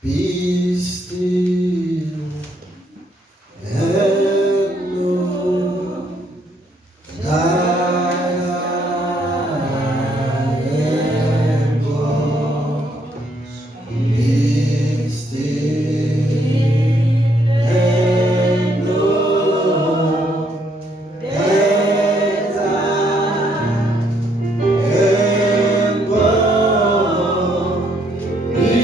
Be still and know that I am God. Be still and know that I am God. Be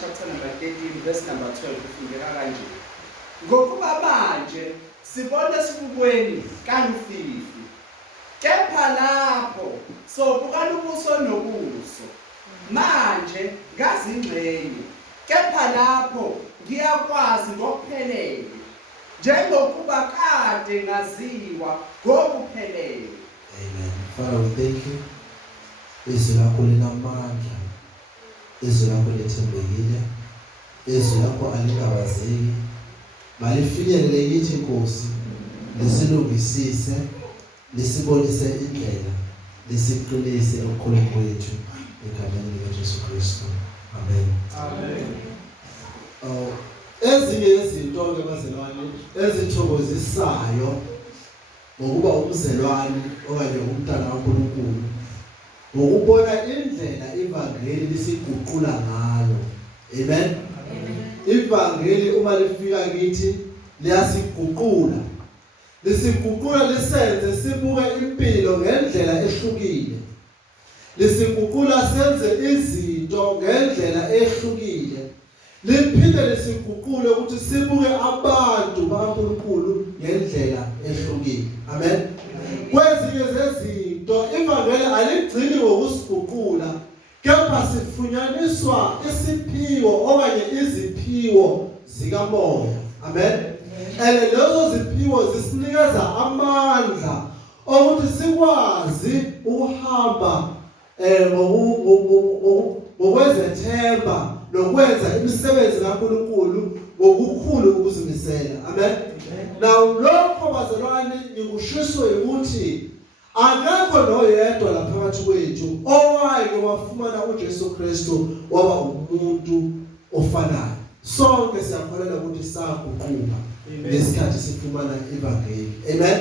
chapter number 13 verse number 12 kufundeka kanje. Ngokuba manje sibona sibukweni kalufifi. Kepha lapho sobukana ubuso nobuso. Manje ngazingxenye. Kepha lapho ngiyakwazi ngokuphelele. Njengokuba kade ngaziwa ngokuphelele. Amen. Father, we thank you. Izwi lakho linamandla. Izwi lakho lithembekile. Izwi lakho alikabazeki. Malifinyelele kithi Nkosi, lisilungisise, lisibonise indlela, lisiqinise ukukhula kwethu egameni likaJesu Kristu. Amen. Amen. Ezinye izinto ke bazalwane ezithokozisayo ngokuba umzelwane okanye umntana kaNkulunkulu ngokubona indlela ivangeli lisiguqula ngayo. Amen. Ivangeli uma lifika kithi liyasiguqula. Lisiguqula lisenze sibuke impilo ngendlela ehlukile. Lisiguqula senze izinto ngendlela ehlukile. liphinde lisiguqule ukuthi sibuke abantu bakaNkulunkulu ngendlela ehlukile. Amen. Kwezinye zezinto ivangeli aligcini ngokusiguqula, kepha sifunyaniswa isiphiwo okanye iziphiwo zikamoya. Amen. Lezo ziphiwo zisinikeza amandla ukuthi sikwazi ukuhamba ngokwezethemba nokwenza imisebenzi kaNkulunkulu ngokukhulu ukuzimisela. Amen. Now lokho bazalwane ngikushiswe ukuthi akekho noyedwa lapha phakathi kwethu owake wafumana uJesu Kristu waba umuntu ofanayo. Sonke siyakholelwa ukuthi saguquka ngesikhathi sifumana ivangeli. Amen.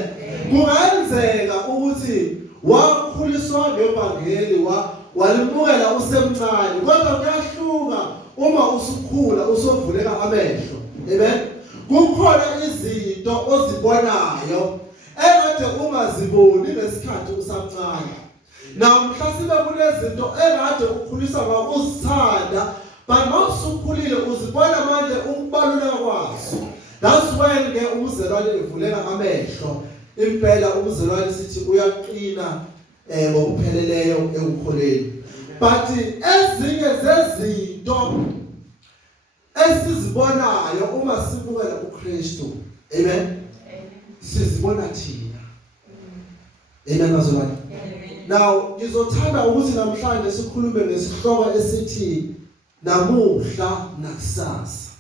Kungenzeka ukuthi wakhuliswa ngevangeli walimukela usemncane, kodwa kuyahluka uma usukhula usovuleka amehlo. Amen. Kukhona izinto ozibonayo ekade ungaziboni ngesikhathi usamncane. Namhlanje kunezinto ekade ukhuliswa ngakuzithanda, but mawusukhulile uzibona manje ukubaluleka kwazo. That's when ke umzalwane evuleka amehlo. Impela umzalwane sithi uyaqina ngokupheleleyo ekukholeni. But ezinye zezinto esizibonayo uma sibukela uKristu, amen, sizibona thina. Amen bazalwane. Now ngizothanda ukuthi namhlanje sikhulume ngesihloko esithi namuhla nakusasa.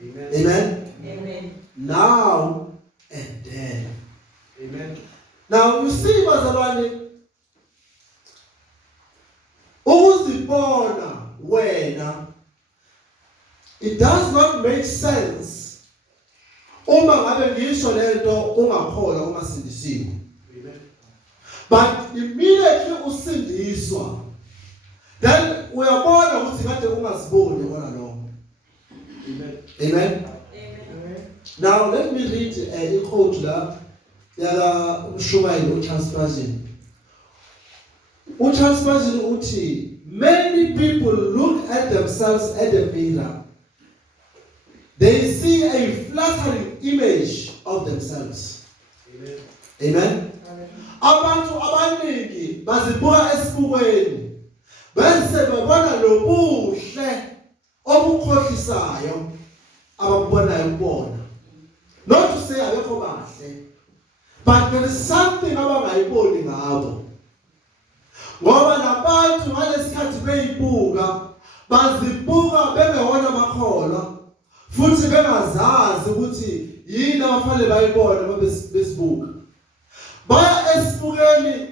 Amen. Amen. Now and then. Amen. Now you see bazalwane, uzibona wena, it does not make sense uma ngabe ngisho lento ungakholwa uma sindisiwe. Amen. But immediately usindiswa, then uyabona ukuthi kade ungaziboni wona lokho. Amen. Amen. Now let me read a quote la yala umshumayeli uCharles Spurgeon. uCharles Spurgeon uthi, many people look at themselves at the mirror. They see a flattering image of themselves. Amen. Amen. Abantu abaningi bazibuka esibukweni bese babona lobuhle obukhohlisayo abakubonayo kubona. Not to say abekho bahle, but there is something abangayiboni ngabo. Ngoba nabantu ngalesikhathi beyibuka bazibuka bengewona amakholwa futhi bengazazi ukuthi yini abafanele bayibone besibuka. Baya esibukeni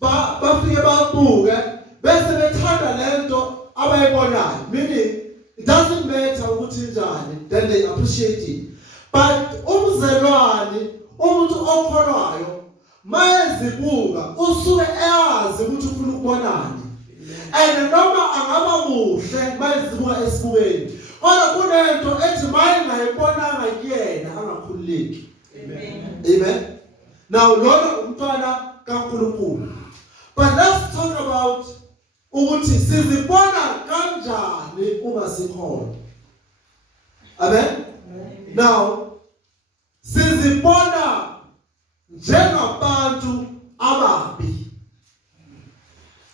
bafike babuke bese bethanda lento abayibonayo, meaning it doesn't matter ukuthi njani, then they appreciate it. But umzelwani umuntu okholwayo mayezibuka usuke eyazi ukuthi ufuna ukubonani, and noma angaba muhle mayezibuka esibukeni, kodwa kunento ethi mayengayibonanga kuyena angakhululeki. Amen. Amen. Now lona umntwana kaNkulunkulu. But let's talk about ukuthi sizibona kanjani uma sikholwa. Amen. Now sizibona njengabantu ababi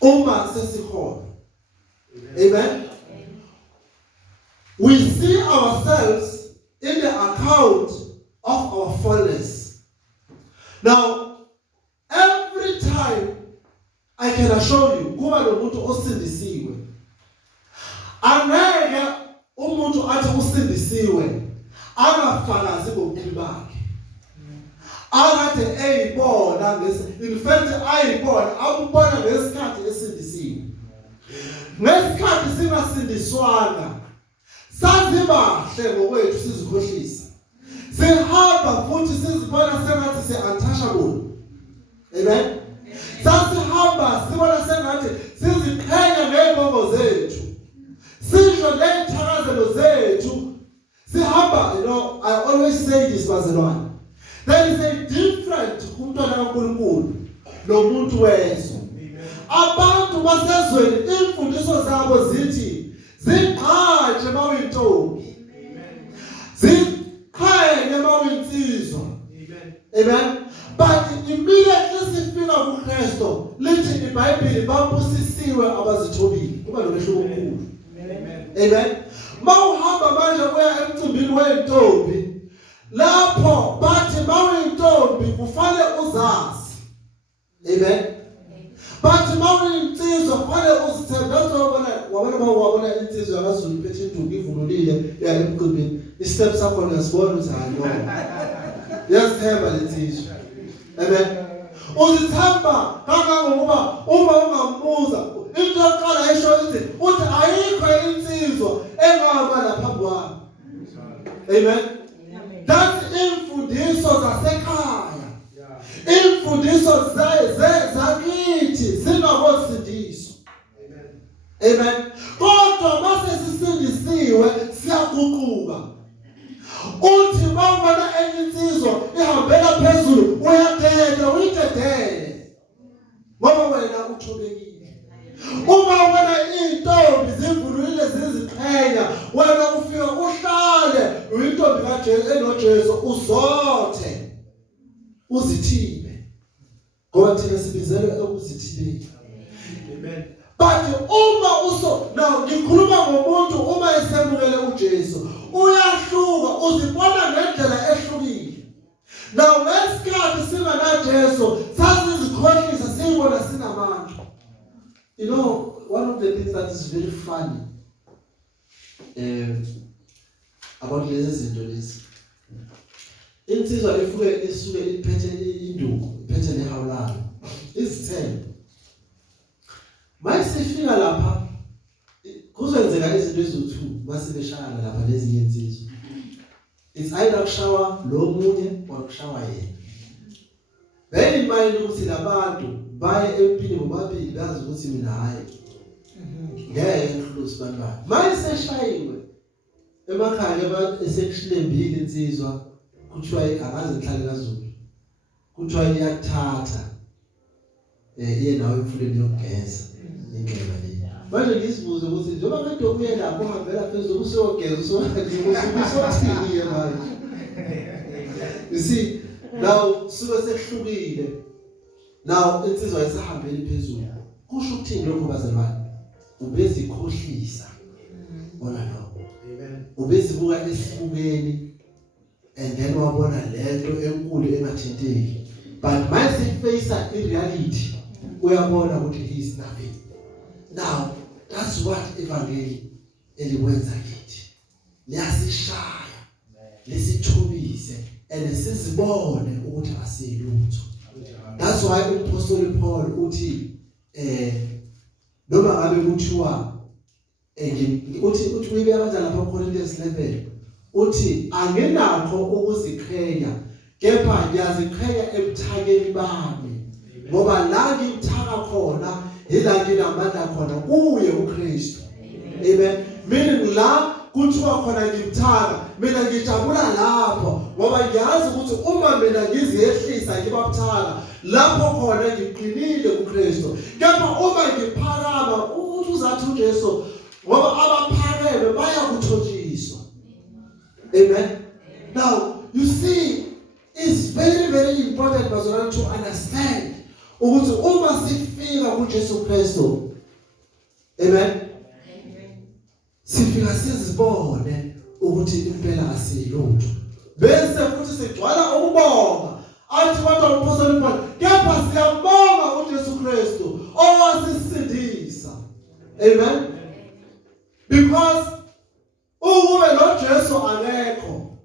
uma sesikholwa. Amen. We see ourselves in the account of our fallenness. Now, every time I can assure you, kuba nomuntu osindisiwe, angeke umuntu athi usindisiwe angafakazi ngobubi bakhe. Akade eyibona in fact ayibona akubona ngesikhathi esindisiwe. Ngesikhathi singasindiswanga sazibahle ngokwethu sizikhohlisa. Sihamba futhi sizibona sengathi se-untouchable. Amen. Sasihamba sibona sengathi siziqhenya ngezibongo zethu. Sidlo nezithakazelo zethu. Sihamba, you know, I always say this bazalwane. There is a difference kumntwana kaNkulunkulu nomuntu wezwe. Abantu basezweni imfundiso zabo zithi zigqaje mawuyintombi. Amen. But immediately sifika kuKristu lithi iBhayibheli babusisiwe abazithobile. Kuba nomehluko omkhulu. Amen. Mawuhamba manje uya emcimbini wentombi lapho bathi mawuyintombi kufanele uzazi. Amen. Bathi mawuyinsizwa kufanele uzithembe. Wabona insizwa yakaZulu iphethe induku ivunulile ya emcimbini. Istep sakho ngasibona ukuthi hayi no. Yasithemba lensizwa. Amen. Uzithemba kangangokuba uma ungambuza into yokuqala esho uthi ayikho insizwa engaba lapha kwami. Amen. That's imfundiso zasekhaya. Imfundiso zakithi zingabosindiso. Amen. Kodwa mase sisindisiwe siyaguquka. Uthi mawubona enye insizwa ihambela phezulu uyadeda uyidedele ngoba wena uthobekile. Uma ubona intombi zivulile ziziqhenya wena ufika uhlale uyintombi kaJesu enoJesu uzothe uzithibe ngoba thina sibizelwe ukuzithibela. Amen. But uma now ngikhuluma ngomuntu uma esemukele uJesu uyahluka uzibona ngendlela ehlukile. Now ngesikhathi singana Jesu sasizikhohlisa siyibona sinamandla. You know, one of the things that is very funny about lezi zinto lezi. Insizwa isuke iphethe induku, iphethe nehawulayo. Izithelo. Mayisifika lapha kuzenzeka izinto eziwu-2 masibeshayana lapha lezi insizwa. It's either kushawa lo munye or kushawa yena. Bear in mind ukuthi labantu baye empini bobabili bazi ukuthi mina hayi. Ngeke ngihlose bantwana. Mayiseshayiwe emakhaya esekushlembile insizwa kuthiwa akaze ngihlale kaZulu. Kuthiwa iyathatha iye nawe emfuleni yokugeza ingeba le. Manje ngisibuze ukuthi njengoba kade ubuye lapho uhambela phezulu usiyogeza usothini manje. You see, now suke sehlukile. Now insizwa isahambeli phezulu. Kusho ukuthini lokho bazalwane? Ubezikhohlisa. Bona no. Amen. Ubezibuka esibukeni and then wabona lento enkulu engathinteki. But mase face reality uyabona ukuthi he is nothing. Now that's what evangeli elikwenza kithi. Liyasishaya, lesithobise and sizibone ukuthi asilutho. That's why uMapostle Paul uthi noma ngabe kuthiwa uthi uyibe kanjani lapha Corinthians 11 uthi angenakho ukuziqhenya kepha ngiyaziqhenya ebuthakeni bami ngoba la ngimthaka khona ila nginamandla khona kuye uKristu. Amen. Meaning la kuthiwa khona ngimthaka mina ngijabula lapho ngoba ngiyazi ukuthi uma mina ngiziyehlisa ngibabuthaka lapho khona ngiqinile uKristu. Kepha uma ngiphakama uzathi uJesu ngoba abaphakeme bayakuthotshiswa. Amen. Now you see it's very very important to understand ukuthi uma sifika kuJesu Kristu, amen, sifika sizibone ukuthi impela asilutho bese futhi sigcwala ukubonga athi wathi uMapostle Paul kepha siyabonga uJesu Kristu owasisindisa. Amen. Because ukube noJesu akekho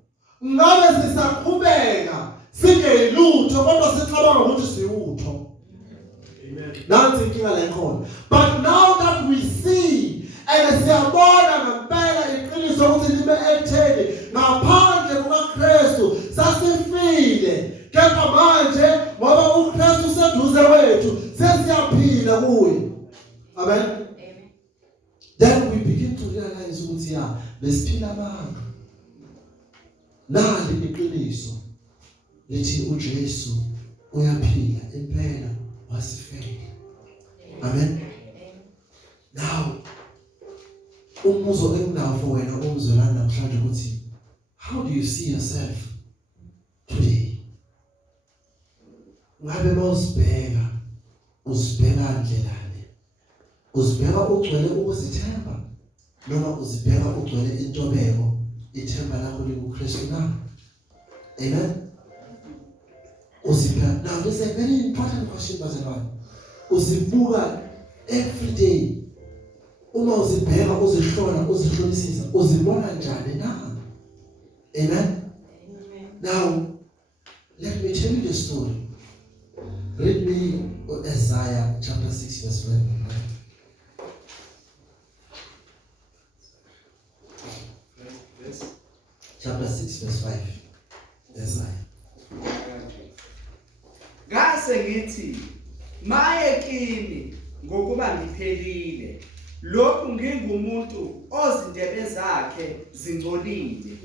ngabe sisaqhubeka singelutho kodwa sicabanga ukuthi siwutho. Amen. Nansi inkinga la ikhona. But now that we see and siyabona ngempela iqiniso ukuthi libe ekutheni ngaphandle kukaKristu sasifile kepha manje ngoba uKristu seduze wethu sesiyaphila kuye. Amen. Then we begin to realize ukuthi ya besiphila amanga nali iqiniso lithi uJesu uyaphila impela wasifela. Amen. Now umbuzo enginawo for wena umzalwane namhlanje ukuthi how do you see yourself today? ngabe mawusibheka uzibheka ndlelani uzibheka ugcwele ukuzithemba noma uzibheka ugcwele intobeko ithemba lakho likuKristu na amen uzibheka now this is a very important question bazalwane uzibuka every day uma uzibheka uzihlola uzihlolisisa uzibona njani na amen now let me tell you the story. Read me Isaiah chapter 6 verse 5. Yes. Chapter 6 verse 5. Isaiah. Ngase ngithi maye kimi ngokuba ngiphelile lokhu ngingumuntu ozindebe zakhe zingcolile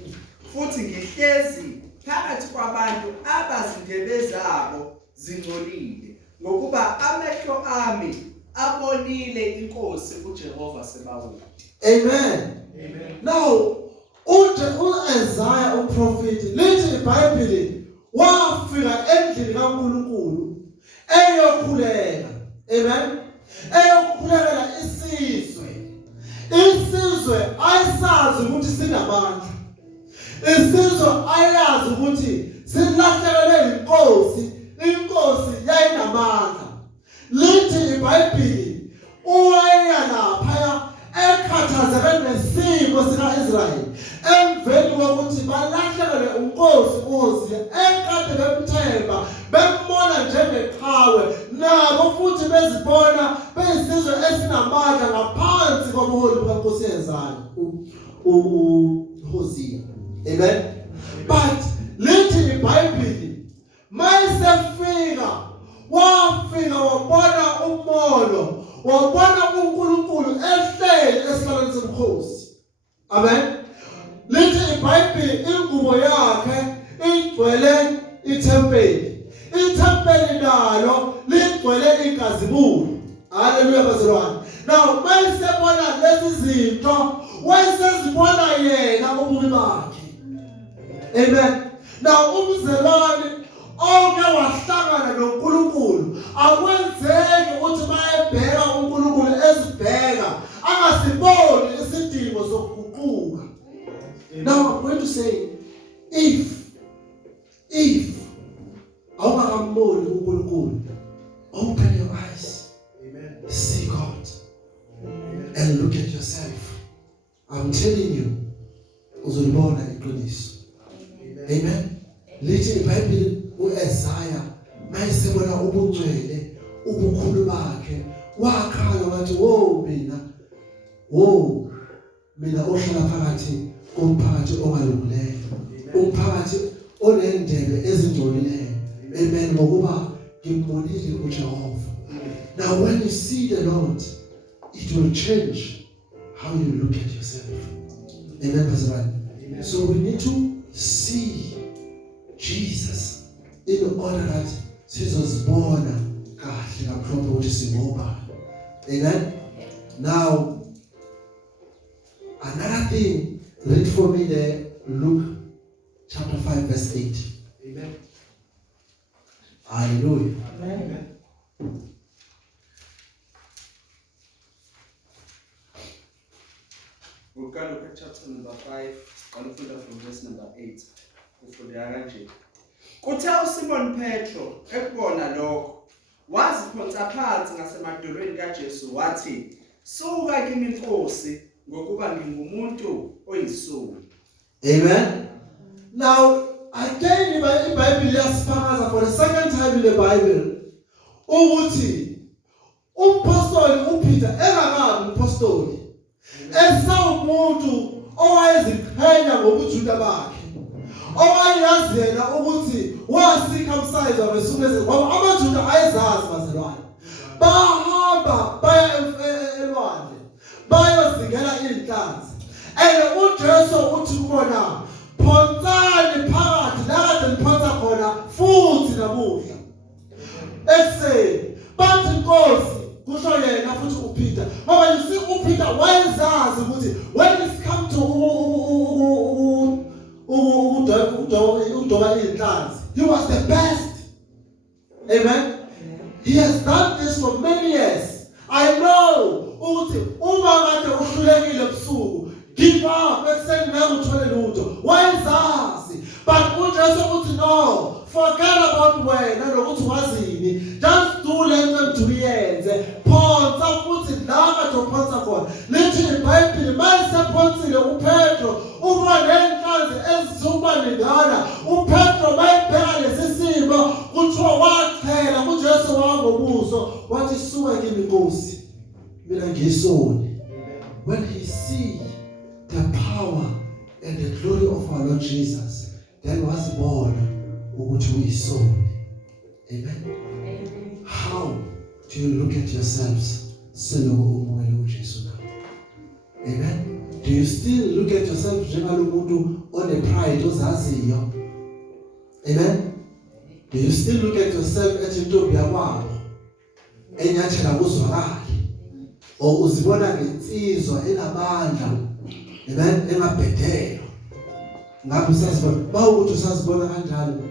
futhi ngihlezi phakathi kwabantu abazindebe zabo zingcolile ngokuba amehlo ami abonile inkosi uJehova Sebawothi. Amen. Amen. Now, Isaiah umprophet lithi iBhayibheli wafika endlini kaNkulunkulu eyokhuleka. Amen. Eyokhulekela isizwe ayisazi ukuthi sinamandla. Isizwe ayazi ukuthi silahlekelwe inkosi yayinamandla. Lithi iBhayibheli uwaya lapha ekhathazeke nesimo sikaIsrayeli emveni kokuthi balahlekelwe unkosi uZia ekade bemthemba bembona njengeqhawe nabo futhi bezibona beyisizwe esinamandla ngaphansi kobuholi bukaNkosi uHosea. Amen. But lithi iBhayibheli mayisefika wafika wabona umolo wabona uNkulunkulu ehleli esihlalweni sobukhosi. Amen. Lithi iBhayibheli ingubo yakhe igcwele ithempeli. Ithempeli nalo ligcwele inkazimulo. Hallelujah bazalwane. Now mayisebona lezi zinto wayesezibona yena ububi bakhe. Amen. Now umzelwane onke wahlangana noNkulunkulu akwenzeki ukuthi mayebheka uNkulunkulu ezibheka angasiboni isidingo sokuguquka. Now I'm going to say if awungakamboni uNkulunkulu open your eyes. Amen. See God Amen. and look at yourself. I'm telling you uzolibona iqiniso. Amen. Lithi iBhayibheli uIsaiah mayisebona ubungcwele ubukhulu bakhe wakhala wathi mina ohlala phakathi komphakathi ongalungileyo umphakathi onendebe ezingcolileyo. Amen. Ngokuba ngimbonile uJehova. Now when you see the Lord it will change how you look at yourself. Amen. Amen. So we need to see Jesus in order that sizozibona kahle kamhlophe ukuthi singobani. Amen. Now another thing, read for me there Luke chapter 5 verse 8. Amen. Hallelujah. Amen. We'll go look at chapter number 5, I'll look from verse number 8. Kuthe uSimon Petro ekubona lokho waziphonsa phansi ngasemadolweni kaJesu wathi suka kimi Nkosi ngokuba ngingumuntu oyisoni. Amen. Now again iBhayibheli yasifakaza for the second time in the Bible ukuthi umpostoli uPeter engakabi umpostoli esawumuntu owayeziqhenya ngobujuda bakhe owayazela ukuthi wasicircumcise abesuku ngoba amaJuda ayezazi bazalwane bahamba baya elwandle bayozingela inhlanzi uJesu uthi kubona phonsani phakathi la kade niphonsa khona futhi namuhla ekuseni bathi Nkosi kusho yena futhi uPeter ngoba you see uPeter wayezazi ukuthi when it come to udoba inhlanzi he was the best. Amen. He has done this for many years. I know. Ukuthi uma kade uhlulekile ebusuku, give up ekuseni nanguthole lutho. Wayezazi. But uJesu uthi no. Forget about wena nokuthi wazini. Just do lento engiyenze. Phonsa futhi la kade uphonsa khona. Lithi iBhayibheli mayisephonsile uPetro uba nenhlanzi ezizubaningana. UPetro mayibheka lesisimo kuthiwa wachela kuJesu wangobuso wathi suka kimi Nkosi mina ngiyisoni. When he see the power and the glory of our Lord Jesus, then was born ukuthi uyisoni. Amen. How do you look at yourselves seloko umukela uJesu na? Amen. Do you still look at yourself njengalomuntu one pride ozaziyo? Amen. Do you still look at yourself ethi intombi yakwabo enyathela kuzwakali? Or uzibona ngensizwa enamandla? Amen. Engabhedelo. Ngabe usazibona? Bawukuthi usazibona kanjalo?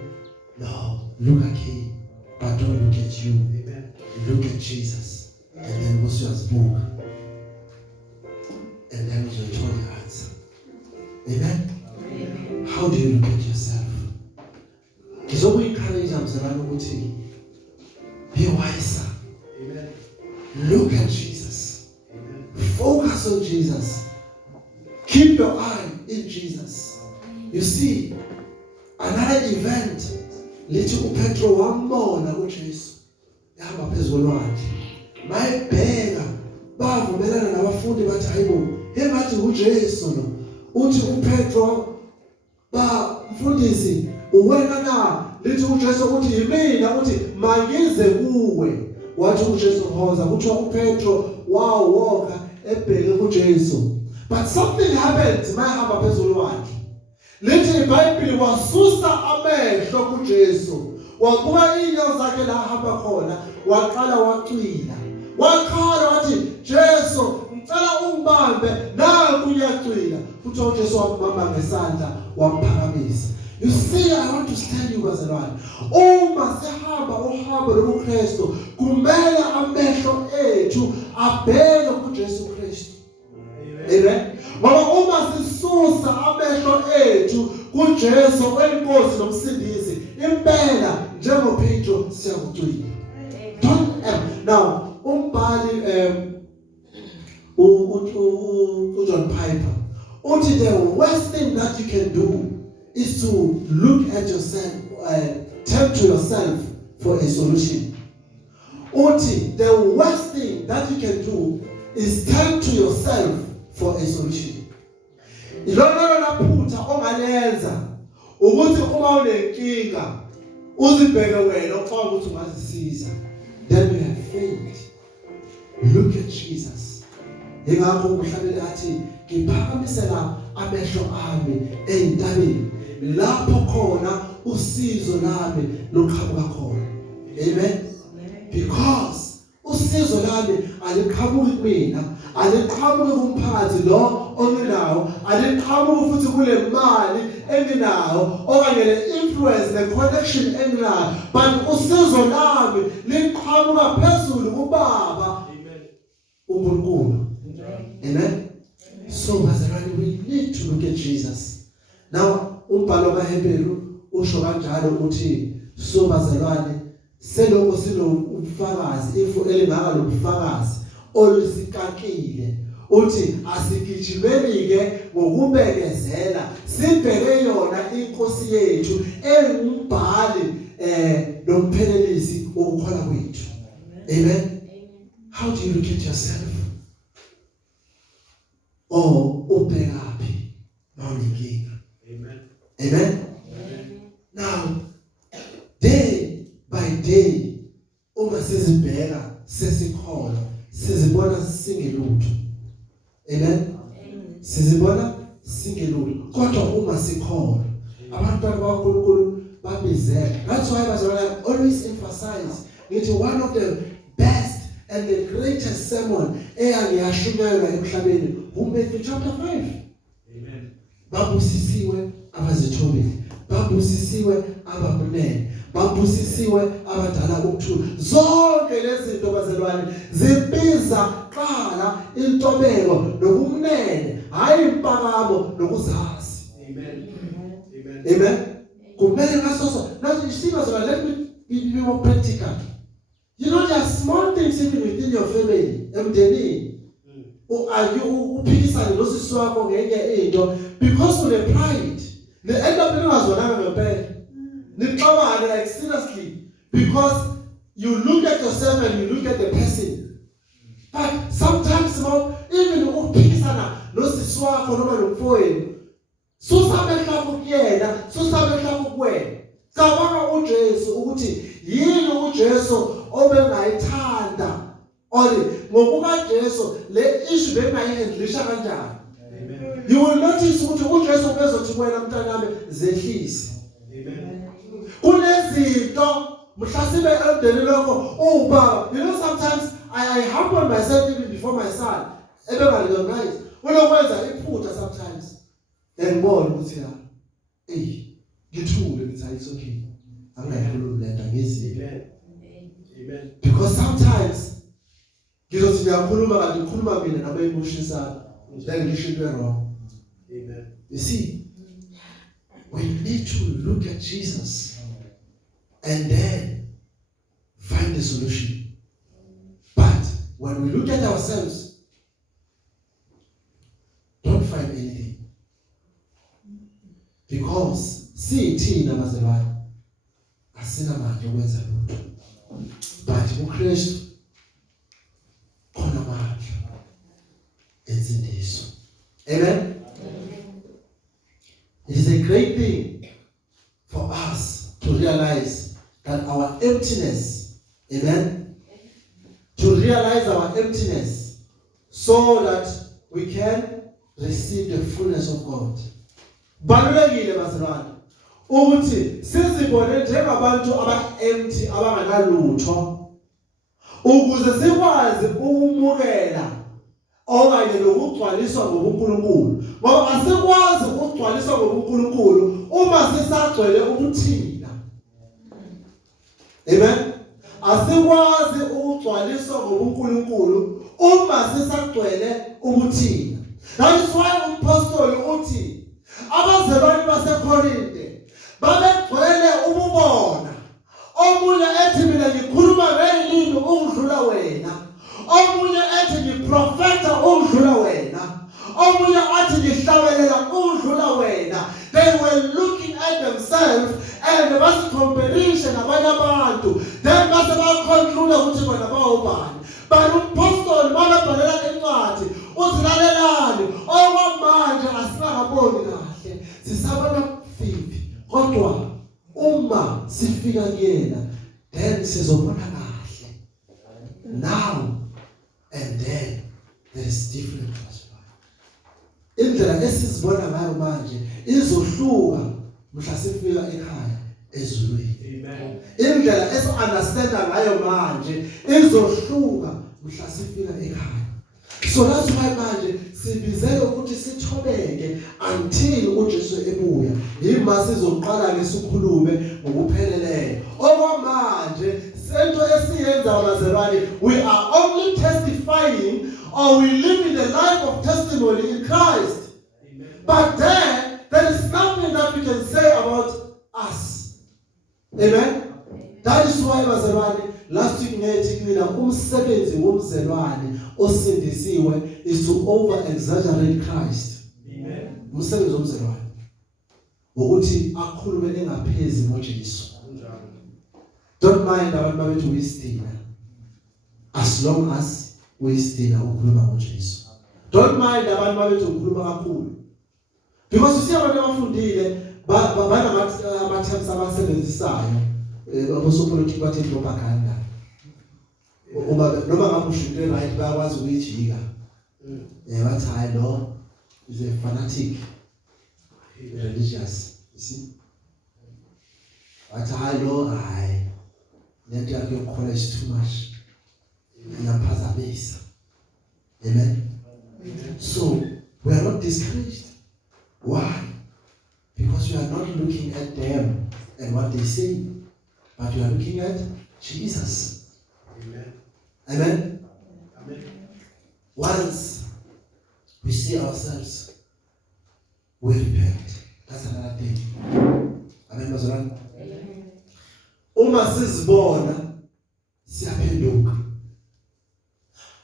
No. Look at him. But don't look at you. Amen. Look at Jesus. And then usiyazibona. And then uzothola i-answer. Amen. How do you look at yourself? Ngizoku-encourage mzalwane ukuthi be wiser. Amen. Look at Jesus. Amen. Focus on Jesus. Keep your eye in Jesus. You see, another event, lithi uPetro wambona uJesu ehamba phezulu kwakhe. Mayibheka bavumelana nabafundi bathi hayibo, engathi uJesu lo. Uthi uPetro mfundisi uwena na, lithi uJesu uthi yimina, uthi mangize kuwe. Wathi uJesu hoza, kuthiwa uPetro wawoka ebheke kuJesu. But something happened mayihamba phezulu kwakhe. Lithi iBhayibheli wasusa amehlo kuJesu. Wabuka inyawo zakhe la hamba khona, waqala wacwila. Wakhala wathi, Jesu, ngicela ungibambe, nangu uyacwila. Futhi uJesu wambamba ngesandla, wamphakamisa. You see, I want to tell you bazalwane, uma sihamba uhambo lobuKristu, kumele amehlo ethu abheke kuJesu Kristu. Amen. Ngoba uma sisusa amehlo ethu kuJesu oyiNkosi nomsindisi, impela njengoPetro siyakucwila. Don't now umbhali John Piper uthi the worst thing that you can do is to look at yourself, turn to yourself for a solution. Uthi the worst thing that you can do is turn to yourself for a solution. Ilona laphutha ongalenza ukuthi uma unenkinga uzibheke wena ufaka ukuthi ungazisiza. Then you have faith. Look at Jesus. Ingakho umhlabeli athi ngiphakamisela amehlo ami eintabeni lapho khona usizo lami luqhamuka khona. Amen. Because usizo lami aliqhamuki kumina, aliqhamuki kumphakathi lo ongenawo, aliqhamuki futhi kule mali enginawo okanye le influence le connection enginayo, but usizo lami liqhamuka phezulu kuBaba. Amen. uNkulunkulu. Amen. So bazalwane, we need to look at Jesus. Now umbhalo kaHebheru usho kanjalo uthi, so bazalwane, seloko sinobufakazi ifu elingaka lobufakazi olusikakile, uthi asigijimeni ke ngokubekezela sibheke yona iNkosi yethu engumbhali nomphelelisi wokukholwa kwethu. Amen. How do you look at yourself? Oh, ubhekaphi mawunenkinga? Amen. Amen. Now, day by day, uma sizibheka sesikholwa, sizibona singelutho. Amen. Sizibona singelutho. Kodwa uma sikholwa, abantwana bakaNkulunkulu babizeka. That's why I always emphasize that one of the best and the greatest sermon eyangiyashunyayelwa emhlabeni uMatthew chapter 5. Amen. Babusisiwe abazithobile. babusisiwe ababunene, babusisiwe abadala ukuthula. Zonke lezi zinto bazalwane zibiza qala intobeko nobumnene, hayi impakamo nokuzazi. Amen. Amen. Amen. Kumele ngasoso. Now you see, bazalwane, let me be more practical. You know, there are small things even within your family. Emdenini. Uphikisana nosisi wakho ngenye into because of the pride. The end up ningazonanga ngempela. Nixabane like seriously because you look at yourself and you look at the person. But sometimes even uphikisana nosisi wakho noma nomfowenu. Susamehla kuyena, susamehla kuwena. Cabanga uJesu ukuthi yini uJesu obengayithanda. Ori ngokuka Jesu le issue bengayihandlisha kanjani. Amen. You will notice ukuthi uJesu ubezothi kuwena mntanami zehlise. Amen. Kunezinto mhlasibe emndeni lokho ubaba. You know, sometimes I humble myself even before my son. Ebengarecognize. Unokwenza iphutha sometimes. Then ngibona ukuthi la ngithule ngithi it's okay. Angayikhulumi lento ngizile. Amen. Amen. Because sometimes ngizothi ngiyakhuluma kanti ngikhuluma mina naba emotions ami. Then ngisho into wrong. Amen. You see, we need to look at Jesus and then find the solution. But when we look at ourselves, don't find anything. Because thina bazalwane asina manje ukwenza lutho. But uKristu khona manje enzindiso. Amen. It is a great thing for us to realize that our emptiness, amen, to realize our emptiness so that we can receive the fullness of God. Balulekile bazalwane ukuthi sizibone njengabantu aba-empty abanganalutho ukuze sikwazi ukumukela okanye lokugcwaliswa ngobuNkulunkulu. Ngoba asikwazi ukugcwaliswa ngobuNkulunkulu uma sisagcwele ubuthina. Amen. Asikwazi ukugcwaliswa ngobuNkulunkulu uma sisagcwele ubuthina. That is why umpostoli uthi abazalwane baseKorinte babegcwele ububona. Omunye ethi mina ngikhuluma ngezilimi ukudlula wena. Omunye ethi ngiprofeta ukudlula wena. Omunye athi ngihlabelela ukudlula wena. They were looking at themselves and basi comparison nabanye abantu. Then base bayaconclude ukuthi bona bawubani. But umpostoli babebhalela encwadi uthi lalelani okwamanje asingaboni kahle. Sisabona kufifi. Kodwa uma sifika kuyena then sizobona kahle. Now and then there is different. Indlela esizibona ngayo manje izohluka mhla sifika ekhaya ezulwini. Amen. Indlela esi-understanda ngayo manje izohluka mhla sifika ekhaya. So that's why manje sibizele ukuthi sithobeke until uJesu ebuya. Yima sizoqala ke sikhulume ngokupheleleyo. Okwamanje sento esiyenza bazalwane, we are only testifying or we live in the life of testimony in Christ. Amen. But then there is nothing that we can say about us. Amen. That is why bazalwane last week ngithi mina umsebenzi womzelwane osindisiwe is to over exaggerate Christ. Amen. Umsebenzi womzelwane ukuthi akhulume engaphezi ngoJesu. Don't mind abantu babethu uyistina as long as uyistina ukhuluma ngoJesu. Don't mind abantu babethu ukhuluma kakhulu. Because you see abantu abafundile banama-terms abasebenzisayo abosopolitiki bathi propaganda. Noma ngabe usho into right bayakwazi ukuyijika. Bathi hayi lo is a fanatic, religious. You see? Bathi hayi lo hayi lento yakhe yokukholwa is too much. Iyaphazamisa. Amen. So we are not discouraged. Why? Because we are not looking at them and what they say, but you are looking at Jesus. Amen. Amen? Amen. Once we see ourselves, we repent. That's another thing. Amen, Mazalwane? Uma sizibona siyaphenduka.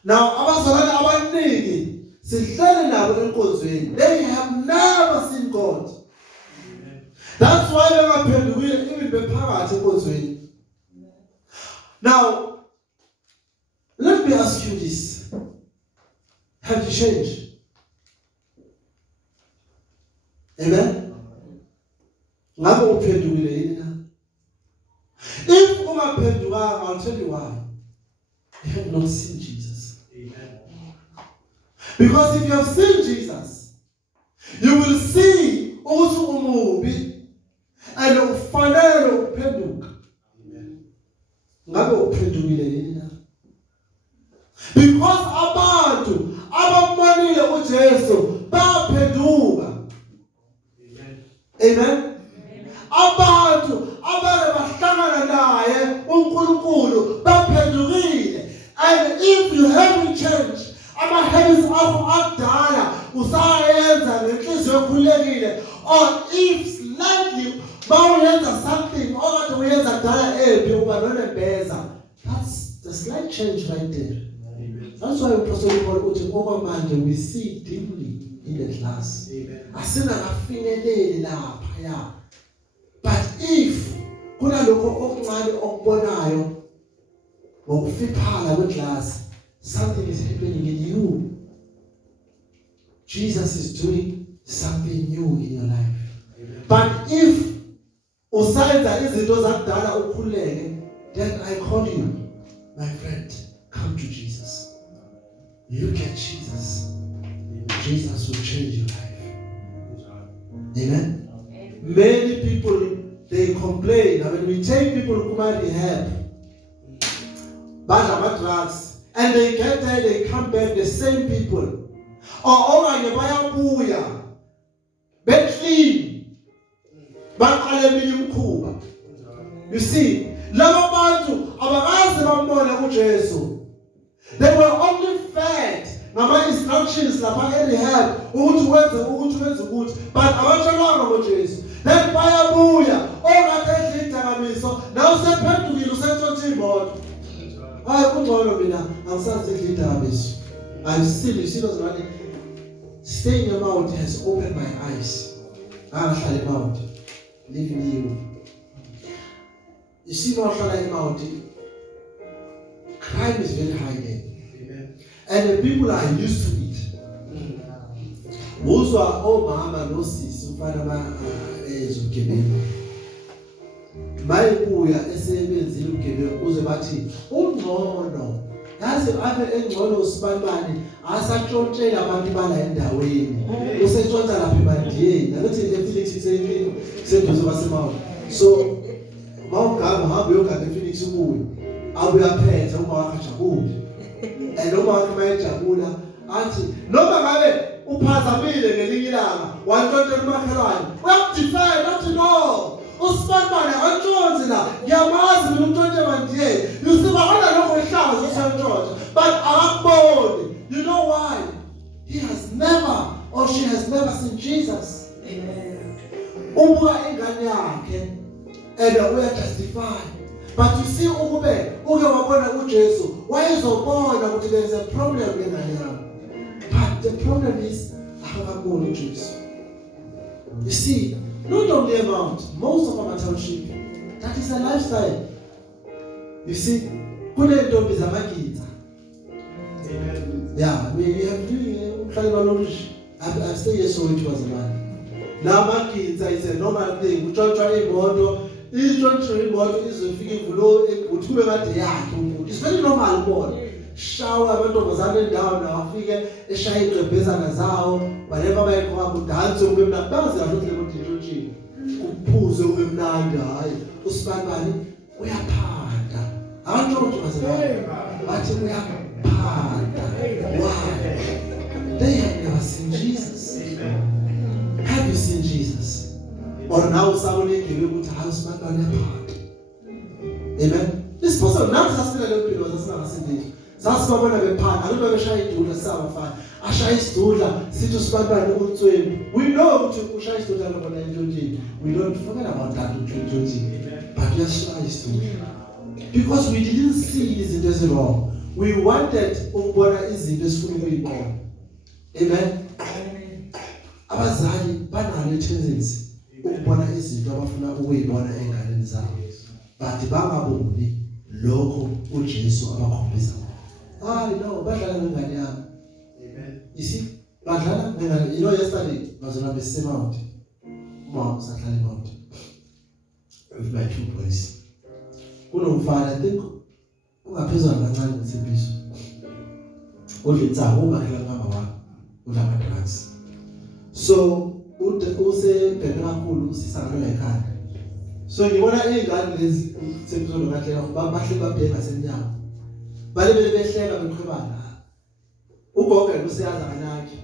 Now, abazalwane abaningi sihlele nabo enkonzweni. They have never seen God. That's why bengaphendukile even bephakathi enkonzweni. Now, let me ask you this. Have you changed? Amen? Ngabe uphendukile yini na? If ungaphendukanga, I'll tell you why. You have not seen Jesus. Amen. Because if you have seen Jesus, you will see also umubi and ufanele uphenduka. Amen. Ngabe uphendukile yini na? Because abantu abambonile uJesu baphenduka. Amen. Abantu abale bahlangana naye uNkulunkulu baphendukile. And if you haven't changed, ama-habits akho akudala usayenza ngenhliziyo ekhulekile, or if slightly mawuyenza something okade uyenza kudala embi uba nonembeza, that's the slight change right there. That's why Apostle Paul uthi okwamanje we see dimly in the glass. Asingakafinyeleli lapha ya. But if kunalokho okuncane okubonayo ngokufiphala kweglass, something is happening in you. Jesus is doing something new in your life. But if usayenza izinto zakudala ukhuleke, then I call you, my friend, come to Jesus. Look at Jesus. Jesus will change your life. Amen? Many people, they complain. And when we take people who might help, bad drugs, and they get there, they come back, the same people. Or bayabuya, be clean, you see, labo bantu abakazi bambona uJesu. They were only fed ngama-instructions lapha e-rehab ukuthi wenze ukuthi, but abatshelwanga ngoJesu. Then bayabuya ongathi edla idakamiso, nawe usephendukile usentshontsha imoto. Hayi kungcono mina angisazi edla idakamiso. I've seen, you see those running. Staying about has opened my eyes. Angahlala emount, leaving you. You see mawuhlala emount, crime is very high there. And the people are used to it. Uzwa omama nosisi ufana ezogebeni. Mayibuya esebenzile ugebeni uze bathi ungcono. Yazi abe engcono usibanibani asatshontshela abantu bala endaweni. Usentshontsha lapha eMandiyeni. Nakuthi ePhoenix seduze kwaseMawu. So mawugama hamba uyogada ePhoenix ubuye. Awuyaphetha uma wakho jabule. And noma mayejabula athi noma ngabe uphazamile ngelinye ilanga wantshontsha umakhelwane uyakudefine athi no usibanibani akantshonzi la ngiyamazi mina umntshontshe eMandiyeni yusibakona lokho ehlazo usentshontsha but akakuboni. You know why? He has never or she has never seen Jesus. Amen. Ubuka ingane yakhe and uyajustify. But you see ukube uke wabona uJesu wayezobona ukuthi there is a problem ngengane yami. But the problem is akakubona uJesu. You see, not only about most of our township, that is a lifestyle. You see, kunentombi zamagitha. Yeah, we have doing I've stayed here so it was a man. Now magitha is a normal thing. Utshontshwa imoto. It's very normal born. Shower amantombazane endawo nawafike eshaya igqebhezana zawo whatever bayekhoka kudanse ube mnandi bangazela futhi lemontshintshini kuphuze ube mnandi hayi usibanibani uyaphanda amantombazane bathi uyaphanda. Why? They have never seen Jesus. Have you seen Jesus? Or now someone ukuthi hayi sibantwana yaphaka. Amen. This person now sasina le mpilo sasingasindithi. Sasibabona bephaka, abantu beshaya idudla sabafana. Ashaya isidudla sithi sibantwana uNtsweni. We know ukuthi ushaya isidudla ngobona entshontsini. We don't forget about that entshontsini. But uyashaya isidudla. Because we didn't see izinto ezirong. We wanted ukubona izinto esifuna ukuyibona. Amen. Abazali banalo tendency ukubona izinto abafuna ukuyibona enganeni zabo. But bangaboni lokho uJesu abakhombisa. No, badlala ngengane yami. Amen. You see, badlala ngengane. You know, yesterday bazona besemount. Mama usahlala emount with my two boys. Kunomfana, I think ungaphezulu kancane ngesibizo. Udlitsa umakhela ngamba wami. Udlama drugs. So usebheke kakhulu usisangalo ekhaya. So ngibona izingane lezi semzolo kahle bahle babheka semnyango. Bale behleka beqhubana. Ugogo usiyaza kanaki.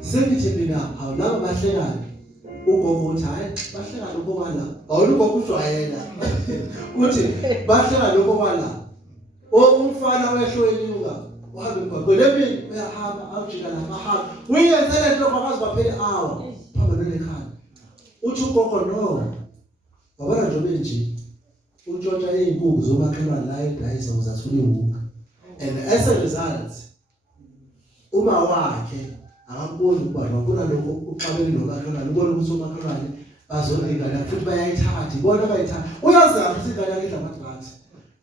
Sengithi mina awulaba bahlekayo. Ugogo uthi hayi bahleka lokho kwala. Awulugogo ujwayela. Uthi bahleka lokho kwala. Umfana wehlweni uka. Uhambe ngakwelemini uyahamba awujika lamahamba. Uyenzele into kwakazi baphele hour. Phamba lekhaya. Uthi ugogo no. Wabona nje benje. Utshontsha izinkukhu zomakhelwane la edayisa uzathula iwuka. And as a result, uma wakhe akaboni ukuba bakuna lokho uxabene nomakhelwane ubona ukuthi umakhelwane bazolingana futhi bayayithatha ibona bayithatha uyazazi ukuthi ingane yakhe idla amadrags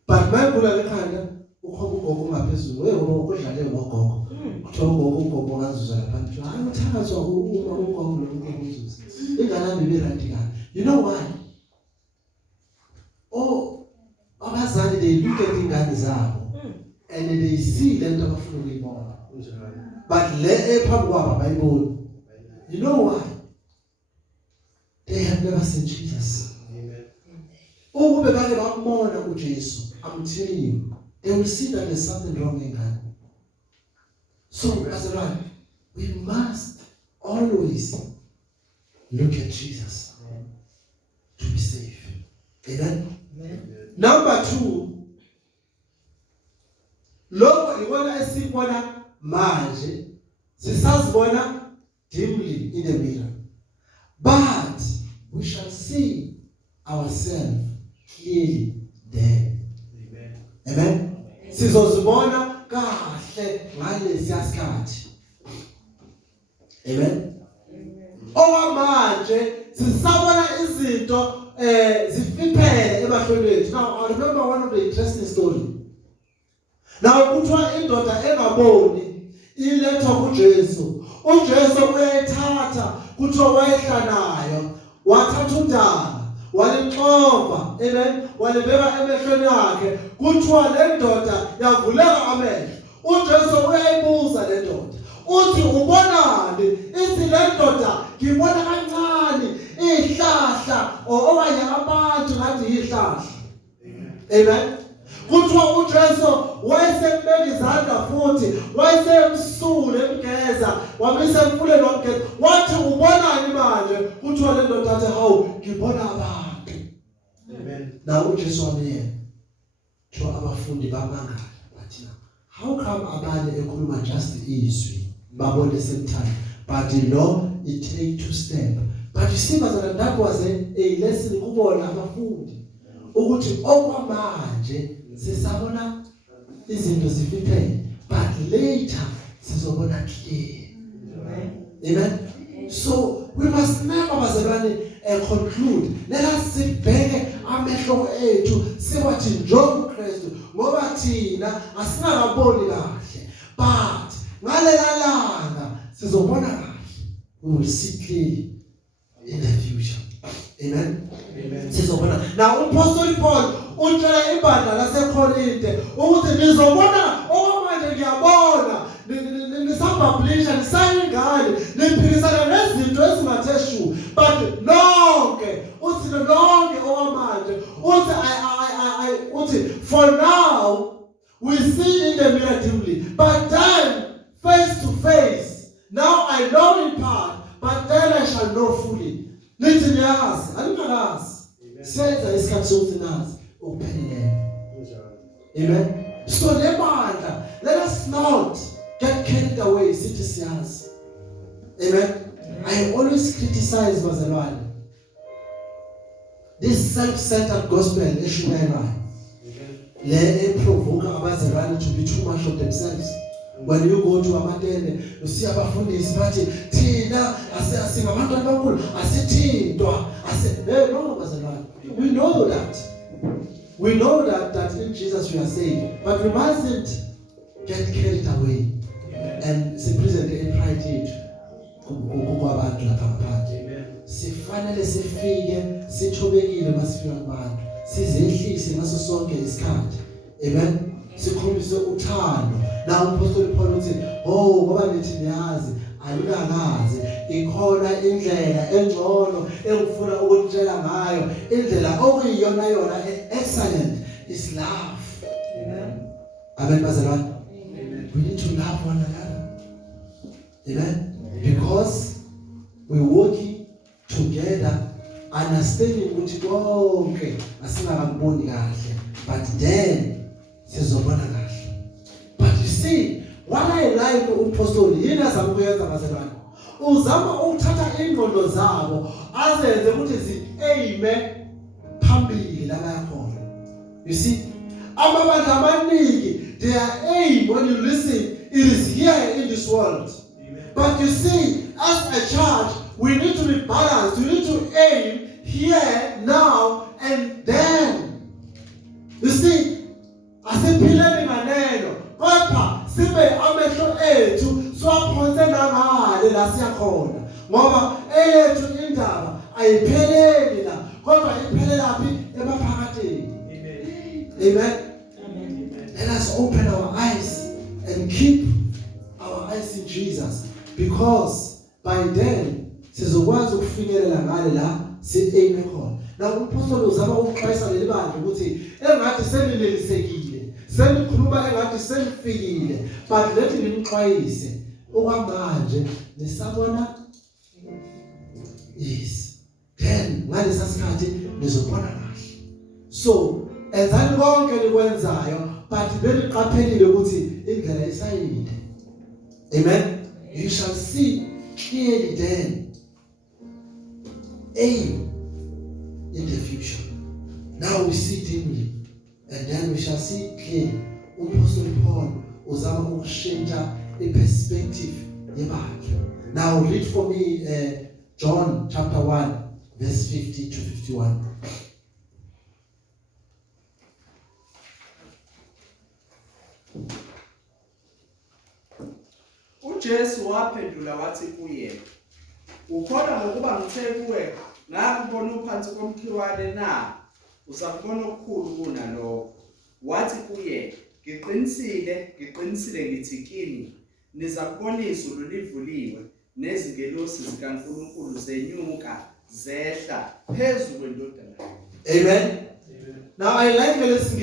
but mayigula lekhanda ukhoba ugogo ungaphezulu ngoba ukudlale ngogogo kuthiwa ugogo ngazuza lapha hayi uthakazwa ugogo lo uzuza ingane yami iberadical. You know why? Abazali they look at ingane zabo and they see lento abafuna ukuyibona. But le ephambi kwabo abayiboni. You know why? They have never seen Jesus. Amen. Ukube bake bambona uJesu, I'm telling you, they will see that there's something wrong in God. So as a right, we must always look at Jesus to be safe. Amen. Number 2, lokho ikona esibona manje sisazibona dimly in the mirror, but we shall see ourselves clearly there. Amen. Sizozibona kahle ngalesi sikhathi. Amen. Okwamanje sisabona izinto zifiphele ebahlweni bethu. Now I remember one of the interesting story. Now kuthiwa indoda engaboni ilethwa kuJesu. uJesu uyayithatha kuthiwa wayehla nayo, wathatha udaka walixova, amen, walibeka emehlweni yakhe, kuthiwa le ndoda yavuleka amehlo. uJesu uyayibuza le ndoda uthi ubonani? Ithi le ndoda ngibona kancane ihlahla okanye abantu ngathi ihlahla. Amen. Kuthiwa uJesu wayesembeka izandla futhi wayesemsule emgeza wamisa emfuleni wamgeza, wathi ubonani manje? Kuthiwa le ndoda athi hawu ngibona abantu. Amen. Na uJesu wamyeka kuthiwa abafundi bamangala bathi how come abanye ekhuluma just izwi babone same time, but you know it take 2 steps. But you see that was a lesson kubona abafundi ukuthi okwamanje sisabona izinto zifiphele, but later sizobona clear. Amen. So we must never bazalwane conclude. Let us sibheke amehlo ethu siwathi njengo Kristu ngoba thina asingaboni kahle, but ngalela langa sizobona kahle. We will see clearly in the future. Amen. Amen. Sizobona. Now Apostle Paul utshela ibandla laseKorinte ukuthi nizobona okwamanje ngiyabona nisabablisha nisayingane niphikisana nezinto ezingathe shu, but lonke uthi lonke okwamanje uthi for now we see in the mirror dimly, but then face to face. Now I know in part, but then I shall know fully. Nithi niyazi singazi senza isikhathi sokuthi nazi ukupheleleyo. Amen. So lebandla, let us not get carried away sithi siyazi. Amen. I always criticize bazalwane this self-centered gospel eshumayelayo le provoke abazalwane to be too much of themselves. When you go to amatende you see abafundisi bathi thina asingabantu abakhulu asithintwa no bazalwane. We know that in Jesus we are saved, but we mustn't get carried away and represent the pride yethu kubantu lapha ngaphandle. Sifanele sifike sithobekile masifika kubantu, sizehlise ngaso sonke isikhathi. Amen. Sikhombise uthando. Na umpostoli Paul uthi ngoba nithi niyazi alukangazi ikhona indlela engcono engifuna ukutshela ngayo, indlela okuyiyona yona excellent is love. Amen bazalwane. We need to love one another. Amen. Because we're working together understanding ukuthi konke asingakuboni kahle, but then sizobona kahle. But you see, what I like umpostoli yini azama ukuyenza bazalwane, uzama ukuthatha ingqondo zabo azenze ukuthi zi-aime phambili la bayakhona. You see, abantu abaningi their aim when you listen it is here in this world. But you see, as a church, we need to be balanced. We need to aim here, now, and then. You see, asiphileni nganeno, kodwa sibe amehlo ethu siwaphonse ngale la siyakhona. Ngoba eyethu indaba ayipheleli la, kodwa iphelela phi emaphakathini. Amen. Let us open our eyes and keep our eyes in Jesus. Because by then sizokwazi ukufinyelela ngale la si-aim khona. Na umpostoli uzama ukuxwayisa leli bandla ukuthi engathi senilelisekile, senikhuluma engathi senifikile, but lethi nimxwayise okwamanje nisabona. Yes. Then ngalesa sikhathi nizobona kahle. So enzani konke nikwenzayo, but beniqaphelile ukuthi indlela isayide. Amen. You shall see clearly then aim in the future. Now we see dimly, and then we shall see clearly. Apostle Paul uzama ukushintsha perspective yebandla. Now read for me John chapter 1 verse 50 to 51. uJesu waphendula wathi kuye, ukholwa ngokuba ngithe kuwe ngakubona uphansi komkhiwane na? Uzakubona okukhulu kunalokho. Wathi kuye, ngiqinisile ngithi kini, nizakubona izulu livuliwe nezingelosi zikaNkulunkulu zenyuka zehla phezu kwendodana. Amen. Now I like the lesson.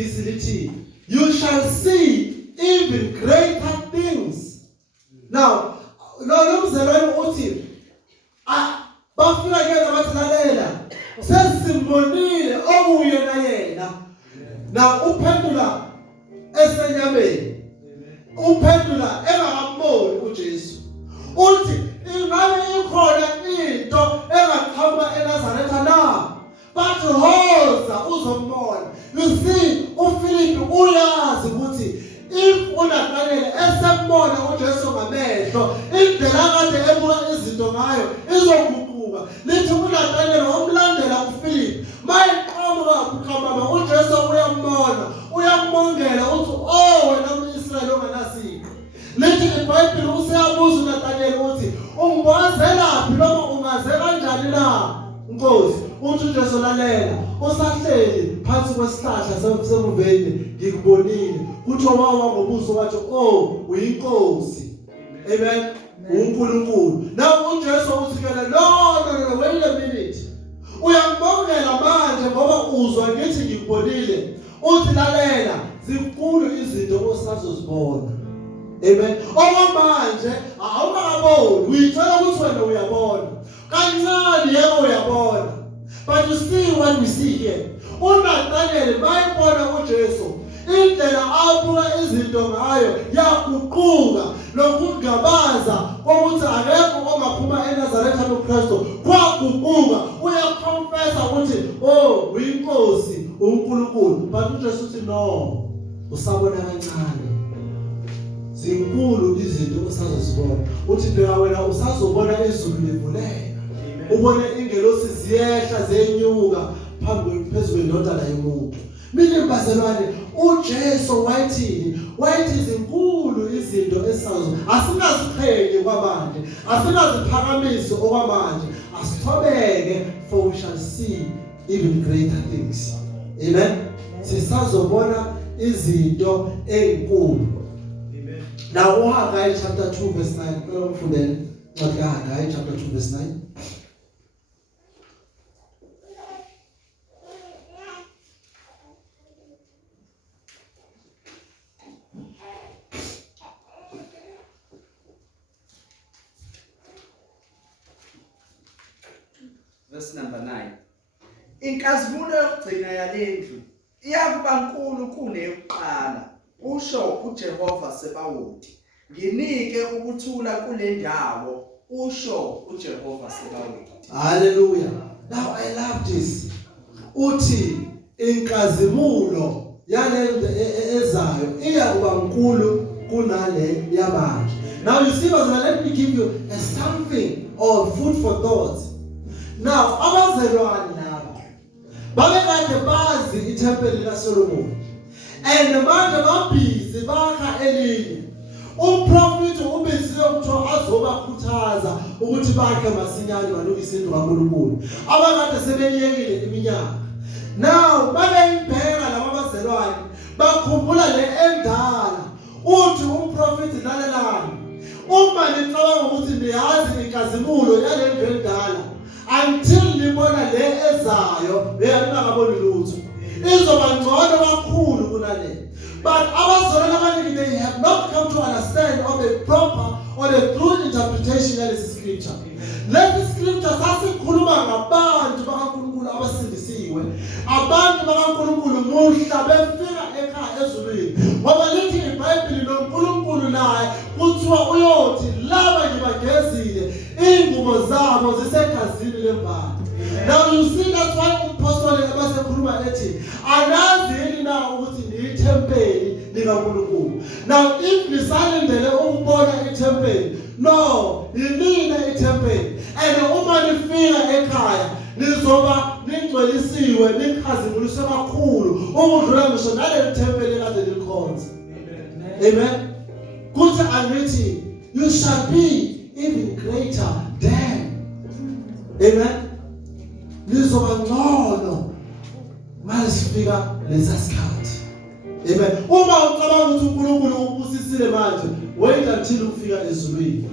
You shall see even greater things. Now, lo mzalwane uthi bafika ke abathalela sesimbonile okuyena yena. Now uphendula esenyameni, uphendula engakamboni uJesu. Uthi ingabe ikhona into engaqhamuka eNazaretha na? But hoza uzombona. You see, uFilipi uyazi ukuthi if uNathaniel esembona uJesu ngamehlo, indlela kade ebuka izinto ngayo izoguquka. Lithi uNathaniel wamlandela uFilipi, mayiqhamuka uJesu uyambongela uthi wena umIsraeli ongenasiko. Lithi iBhayibheli useyabuza uNathaniel uthi ungiwazelaphi noma ungaze kanjani na? Nkosi, uthi uJesu lalela, usahleli phansi kwesihlahla semuveni ngikubonile. Kuthi wawa ngobuso wathi uyinkosi. Amen. uNkulunkulu. Now uJesu uthi no, wait a minute. Uyambongela manje ngoba uzwa ngithi ngikubonile. Uthi lalela, zinkulu izinto osazozibona. Amen. Okwamanje awukaboni, uyithola ukuthi wena uyabona. Kancane yebo uyabona. But you see what we see here. uNathaniel bayibona uJesu indlela abuka izinto ngayo yakuquka lokungabaza ukuthi akekho ongaphuma eNazaretha noKristu kwakuquka uyaconfessa ukuthi oh uyinkosi uNkulunkulu but uJesu uthi no usabona kancane zinkulu izinto osazozibona uthi phela wena usazobona izulu livuleka ubone ingelosi ziyehla zenyuka phezulu kwendodana yomuntu mina bazalwane uJesu wayithi izinkulu izinto esazo asingaziqheli kwabanje asingaziphakamise okwamanje asithobeke for we shall see even greater things amen sisazobona izinto ezinkulu amen. Now Haggai chapter 2 verse 9 phela umfundele ncwadi kaHaggai chapter 2 verse 9. Verse number 9. Inkazimulo yokugcina yalendlu iyakuba nkulu kuneyokuqala usho uJehova Sebawothi nginike ukuthula kule ndawo usho uJehova Sebawothi. Hallelujah. Now I love this. Uthi inkazimulo yalendlu ezayo iyakuba nkulu kunale yamanje. Now you see let me give you a something or food for thought. Now, abazalwane laba babekade bazi iThempeli likaSolomon and manje babhizi bakha elinye umprofeti ubiziwe ukuthi azobakhuthaza ukuthi bakhe masinyane balungise indlu kaNkulunkulu abakade sebeyekile iminyaka. Now babeyibheka laba bazalwane bakhumbula le endala uthi umprofeti lalelani uma nicabanga ukuthi niyazi inkazimulo yale ndlu endala until libona le ezayo beyangaboni lutho izoba ngcono kakhulu kunale. But abazalwane abaningi they have not come to understand of the proper or the true interpretation of this scripture. Let scripture sasikhuluma ngabantu bakaNkulunkulu abasindisiwe abantu bakaNkulunkulu muhla befika ekhaya ezulwini ngoba lithi iBhayibheli noNkulunkulu naye kuthiwa uyothi laba ngibagezile ingubo zabo zisegazini lembali. Now you see that's why umpostoli abasekhuluma ethi anazi na ukuthi niithempeli likaNkulunkulu. Now if lisalindele ukubona ithempeli no yimina ithempeli and uma nifika ekhaya nizoba ningcwelisiwe nikhazimuliswe kakhulu ukudlula ngisho nale ithempeli kade likhonza. Amen. Kuthi angithi you shall be even greater than. Amen. Nizoba ngcono masifika lesasikhathi. Amen. Uma ucabanga ukuthi uNkulunkulu ubusisile manje wait until ufika ezulwini.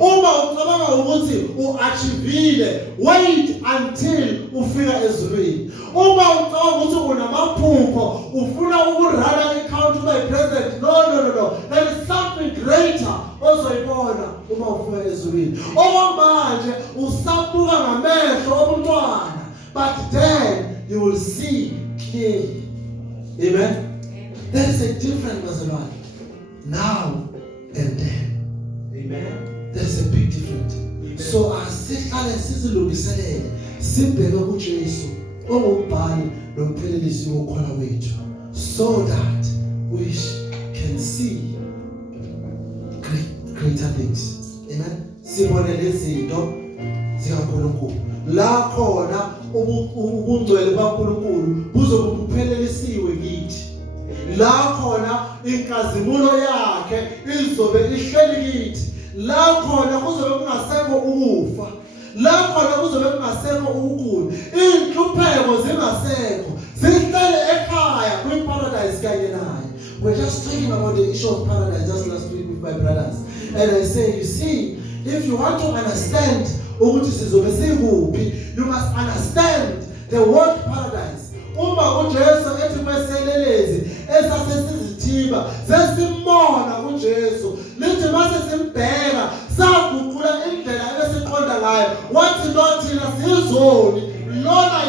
Uma ucabanga ukuthi uachievile wait until ufika ezulwini. Uma ucabanga ukuthi unamaphupho ufuna ukurana account ube president no there is something greater ozoyibona uma ufika ezulwini. Okwamanje usabuka ngamehlo obuntwana but then you will see clearly. Amen. There is a difference bazalwane now and then. Amen. There is a big difference. Amen. So asihlale sizilungiselele sibheke kuJesu ongumbhali nomphelelisi wokukholwa wethu so that we can see greater things. Amen. Sibone lezinto zikaNkulunkulu la khona ubungcwele kaNkulunkulu buzobuphelelisiwe kithi. La khona inkazimulo yakhe izobe ihleli kithi. La khona kuzobe kungasekho ukufa. La khona kuzobe kungasekho ukugula. Inhlupheko zingasekho. Sihlele ekhaya kwi-paradise kanye naye. We're just talking about the issue of paradise just last week with my brothers. And I say, you see, if you want to understand ukuthi sizobe sikuphi, you must understand the word paradise. Uma uJesu ethi meselelezi esasesizithiba sesimona uJesu lithi mase simbheka saguqula indlela ebesiqonda ngayo wathi nothina sizoni lona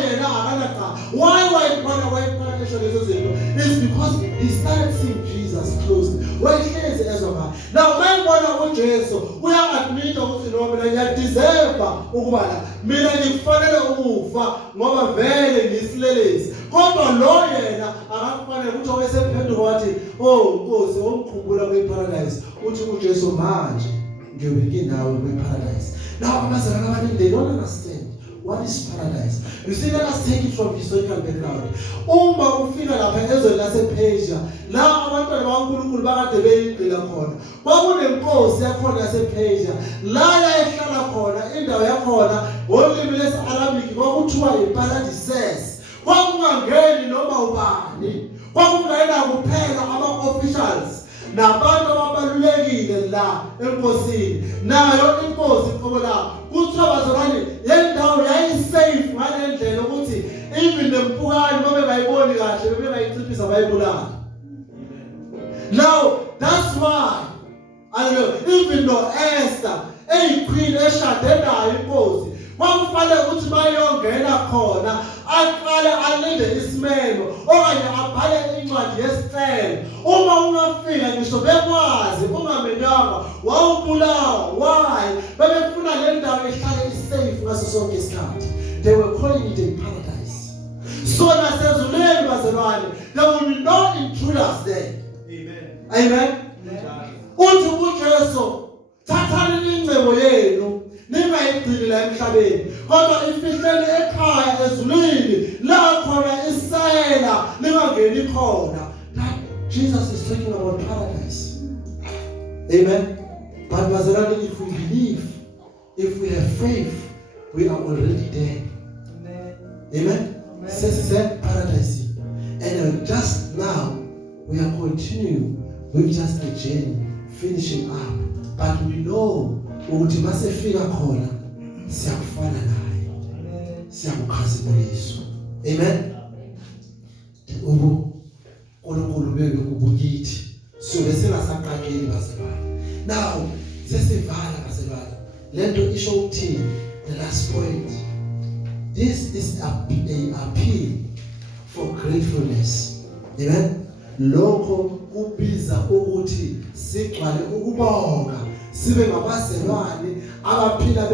Now mayibona uJesu uya-admit ukuthi no mina ngiyadeserve ukuba la. Mina ngikufanele ukufa ngoba vele ngiyisilelesi. Kodwa lo yena akakufanele ukuthi owesephenduka wathi, "Oh Nkosi, ongikhumbula kwi-paradise." Uthi uJesu manje ngiyobe nawe kwi-paradise. Now abazalwane abaningi they don't understand what is paradise. You see, let us take it from historical background. Uma ufika lapha ezweni lasePersia, la abantwana bakaNkulunkulu bakade beyigqila khona. Kwakunemkosi yakhona yasePersia. La yayihlala khona, indawo yakhona ngolimi lesi-Arabic kwakuthiwa i-paradises. Kwakungangeni noma ubani. Kwakungena kuphela ama-officials nabantu ababalulekile la enkosini. Nayo inkosi qobo la kuthiwa bazalwane le ndawo yayisafe ngale ndlela ukuthi even nempukane babe bayiboni kahle bebe bayinciphisa bayibulala. Now that's why even though Esther queen eshade nayo inkosi kwakufanele ukuthi bayongena khona aqale alinde isimemo okanye abhale incwadi yesicelo. Uma ungafika ngisho bekwazi ungamenyanga wawubulawa. Why? Bebefuna le ndawo ihlale isafe ngaso sonke isikhathi. They were calling it a paradise. So nasezuleni bazalwane, there will be no intruders there. Amen. Uthi uJesu thathani ingcebo yenu ningayigcini la emhlabeni kodwa ifihlele ekhaya ezulwini la khona isela ningangeni khona. That Jesus is talking about paradise. Amen. But bazalwane, if we believe, if we have faith, we are already there. Amen. Says paradise. And just now we are continuing with just a journey, finishing up. But we know ukuthi masefika khona siyakufana naye, siyakukhazimulisa. Amen. uNkulunkulu beke kubukithi so besingasaqaqeli bazalwane. Now sesivala bazalwane, lento isho ukuthini? The last point, this is a appeal for gratefulness. Amen. Lokho kubiza ukuthi sigcwale ukubonga, sibe ngabazelwane abaphila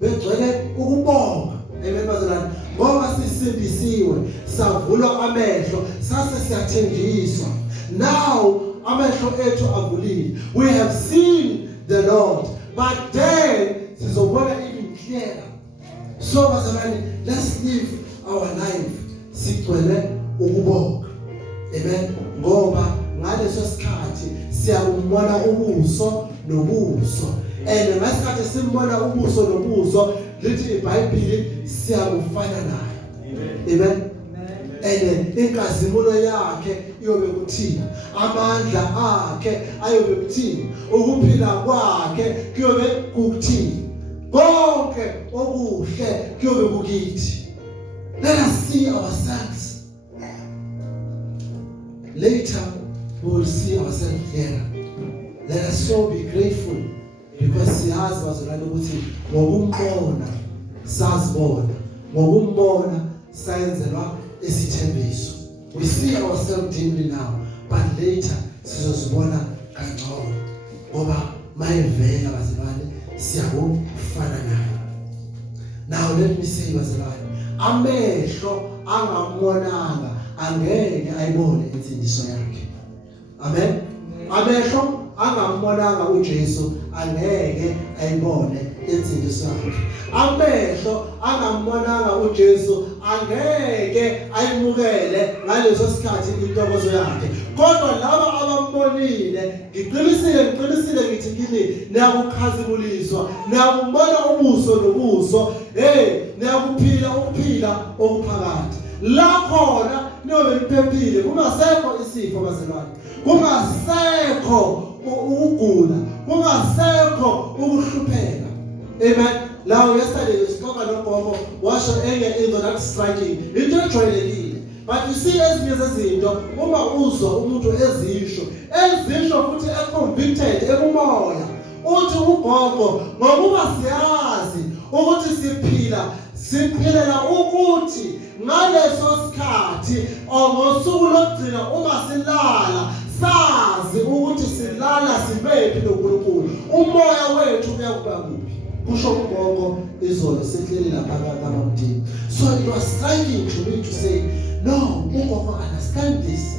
begcwele ukubonga. Amen bazalwane. Ngoba sisindisiwe, savulwa amehlo, sase siyathenjiswa. Now amehlo ethu avulile. We have seen the Lord, but then sizobona even clearer. So bazalwane, let's live our life sigcwele ukubonga. Amen. Ngoba ngaleso sikhathi siyabona ubuso nobuso. And ngasikhathi simbona ubuso nobuso, lithi iBhayibheli siyakufana naye. Amen. And inkazimulo yakhe iyobe kuthini, amandla akhe ayobe kuthini, ukuphila kwakhe kuyobe kuthini, konke okuhle kuyobe kukithi. Let us see ourselves. Later we will see ourselves clearer. Let us so be grateful because siyazi bazalwane ukuthi ngokumbona sazibona, ngokumbona sayenzelwa isithembiso. We see ourselves dimly now, but later sizozibona kangcono ngoba mayevela bazalwane siyakufana naye. Now let me say bazalwane, amehlo angamonanga angeke ayibone insindiso yakhe. Amen. Amehlo angamonanga uJesu angeke ayibone insindiso yakhe. Amehlo angamonanga uJesu angeke ayimukele ngaleso sikhathi intokozo yakhe. Kodwa laba abambonile, ngiqinisile ngithi kini niyakukhazimuliswa, niyakubona ubuso nobuso, niyakuphila ukuphila okuphakathi. La khona niyobe niphephile, kungasekho isifo bazalwane, kungasekho ukugula, kungasekho ukuhlupheka. Amen. Now yesterday we spoke about Bobo, washo into that's striking, into ejwayelekile. But you see ezinye zezinto uma uzwa umuntu ezisho futhi convicted ekumoya, uthi uGogo ngokuba siyazi ukuthi siphilela ukuthi ngaleso sikhathi ngosuku lokugcina uma silala sazi ukuthi silala sibephi noNkulunkulu. Umoya wethu uyakuba kuphi. Kusho uGogo izolo sehleli lapha kaMamdini. So it was striking to me to say, no, uGogo understand this.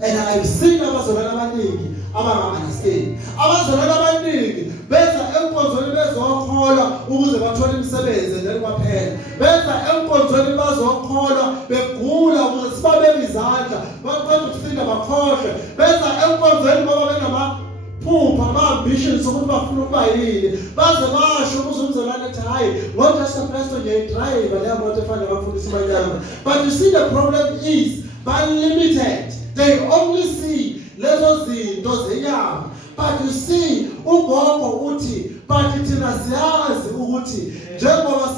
And I've seen abazalwane abaningi abanga-understand. Abazalwane abaningi benza enkonzweni bezokholwa ukuze bathole imisebenzi endeni kwaphela. Benza enkonzweni bazokholwa begula ukuze sibabeke izandla baqeda ukusinda bakhohlwe. Benza enkonzweni ngoba benamaphupha ama-ambitions ukuthi bafuna ukuba yini. Baze basho ukuze umzalwane ethi hayi ngojust pastor ngiyayidrayiva leya moto efanele bafundisa imanyama. But you see the problem is limited. They only see lezo zinto zenyama. But you see uGogo uthi but thina siyazi ukuthi njengoba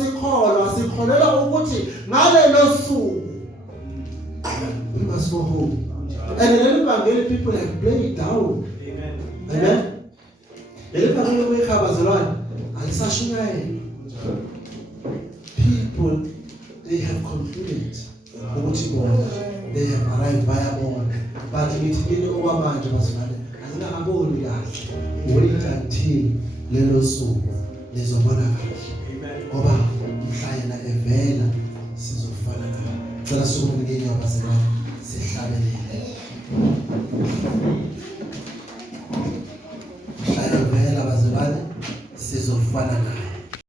sikholelwa ukuthi ngalelo suku we must go home. And then evangeli people have played it down. Amen. Evangeli kwekhabazalwane alisashunyayela. People they have concluded ukuthi bona they have arrived bayabona. But ngithi kini okwamanje bazalwane azingakaboni kahle. Wait until lelo suku lizobona kahle. Ngoba mhla yena evela sizofana naye. Cela suku ngeke bazalwane sihlabelele.